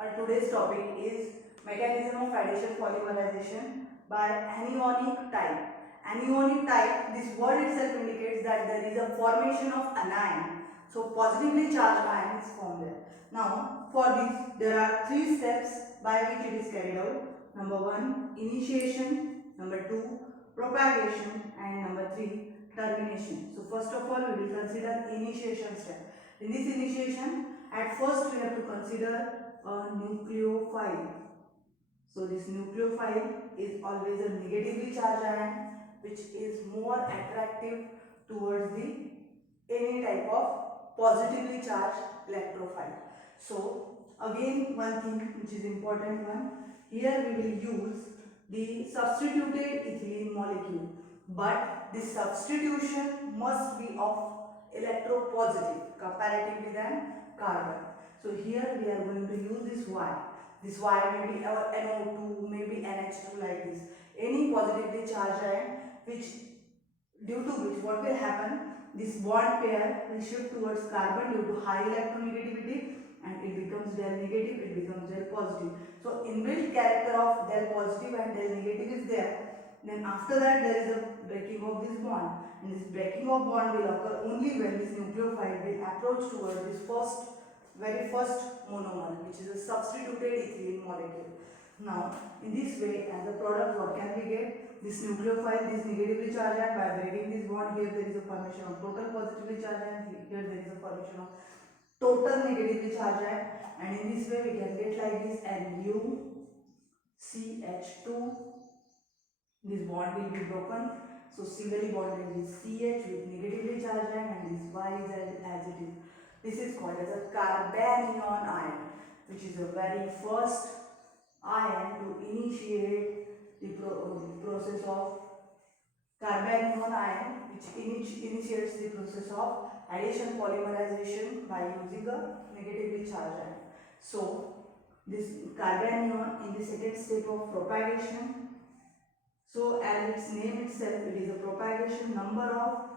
Our today's topic is mechanism of addition polymerization by anionic type. Anionic type, this word itself indicates that there is a formation of anion. So positively charged ion is formed there. Now for this there are three steps by which it is carried out. Number 1, initiation. Number 2, propagation. And number 3, termination. So first of all we will consider initiation step. In this initiation, at first we have to consider a nucleophile. So this nucleophile is always a negatively charged ion which is more attractive towards the any type of positively charged electrophile. So again one thing which is important one, here we will use the substituted ethylene molecule, but this substitution must be of electropositive comparatively than carbon. So here we are going to use this Y. This Y may be our NO2, maybe NH2 like this. Any positively charged ion which due to which what will happen, this bond pair will shift towards carbon due to high electronegativity and it becomes del negative, it becomes del positive. So inbuilt character of del positive and del negative is there. Then after that there is a breaking of this bond, and this breaking of bond will occur only when this nucleophile will approach towards this very first monomer, which is a substituted ethylene molecule. Now in this way, as a product, what can we get? This nucleophile, this negatively charged ion, by breaking this bond, here there is a formation of total positively charged ion, here there is a formation of total negatively charged ion, and in this way we can get like this NuCH2. This bond will be broken, so singly bonded with CH with negatively charged ion, and this Y is as it is. This is called as a carbanion ion, which is the very first ion to initiate the process of carbanion ion, which initiates the process of addition polymerization by using a negatively charged ion. So this carbanion in the second step of propagation. So as its name itself, it is a propagation. Number of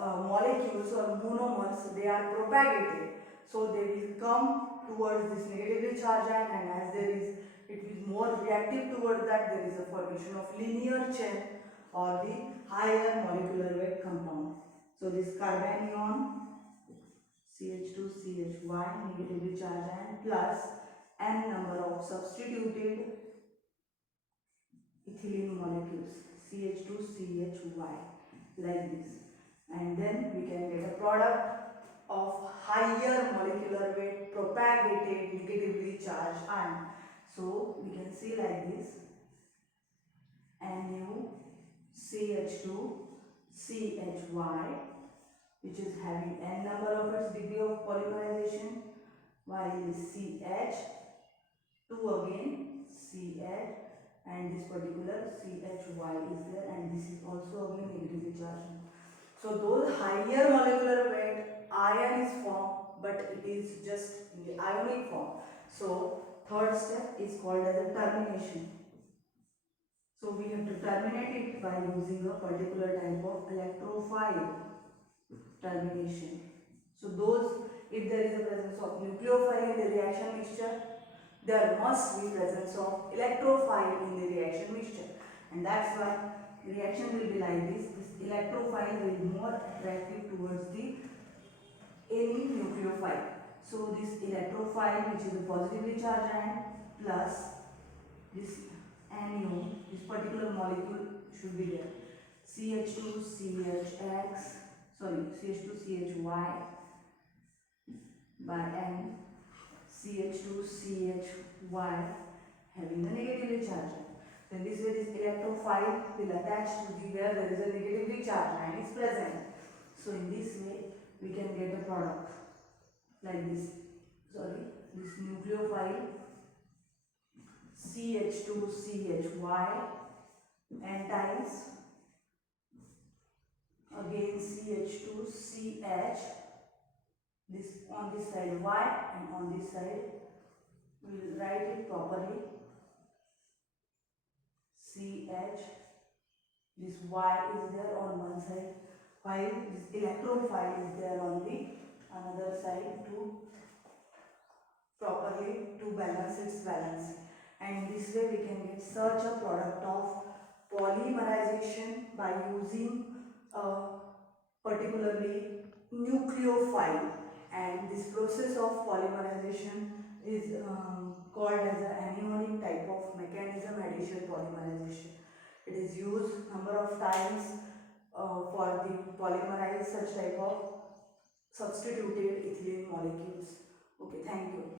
molecules or monomers, they are propagated. So they will come towards this negatively charged ion, and as it is more reactive towards that, there is a formation of linear chain or the higher molecular weight compound. So this carbanion CH2CHY negatively charged ion plus n number of substituted ethylene molecules CH2CHY like this, and then we can get a product of higher molecular weight propagated negatively charged ion. So we can see like this NuCH2CHY, which is having n number of its degree of polymerization, while this CH, 2 again CH, and this particular CHY is there, and this is also again negatively charged. So those higher molecular weight ion is formed, but it is just in the ionic form. So third step is called as a termination. So we have to terminate it by using a particular type of electrophile termination. So if there is a presence of nucleophile in the reaction mixture, there must be presence of electrophile in the reaction mixture, and that's why the reaction will be like this. This electrophile will be more attractive towards the any nucleophile. So this electrophile, which is a positively charged ion, plus this anion, this particular molecule should be there. CH2CHY by N, CH2CHY having a negatively charged ion. So in this way, this electrophile will attach to the where there is a negatively charged ion is present. So in this way, we can get a product like this. This nucleophile CH2CHY entice again CH2CH, this on this side Y and on this side we will write it properly CH, this Y is there on one side while this electrophile is there on the another side to properly to balance its valence, and this way we can get such a product of polymerization by using a particularly nucleophile, and this process of polymerization is called as an anionic type of mechanism addition polymerization. It is used number of times for the polymerize such type of substituted ethylene molecules. Okay, thank you.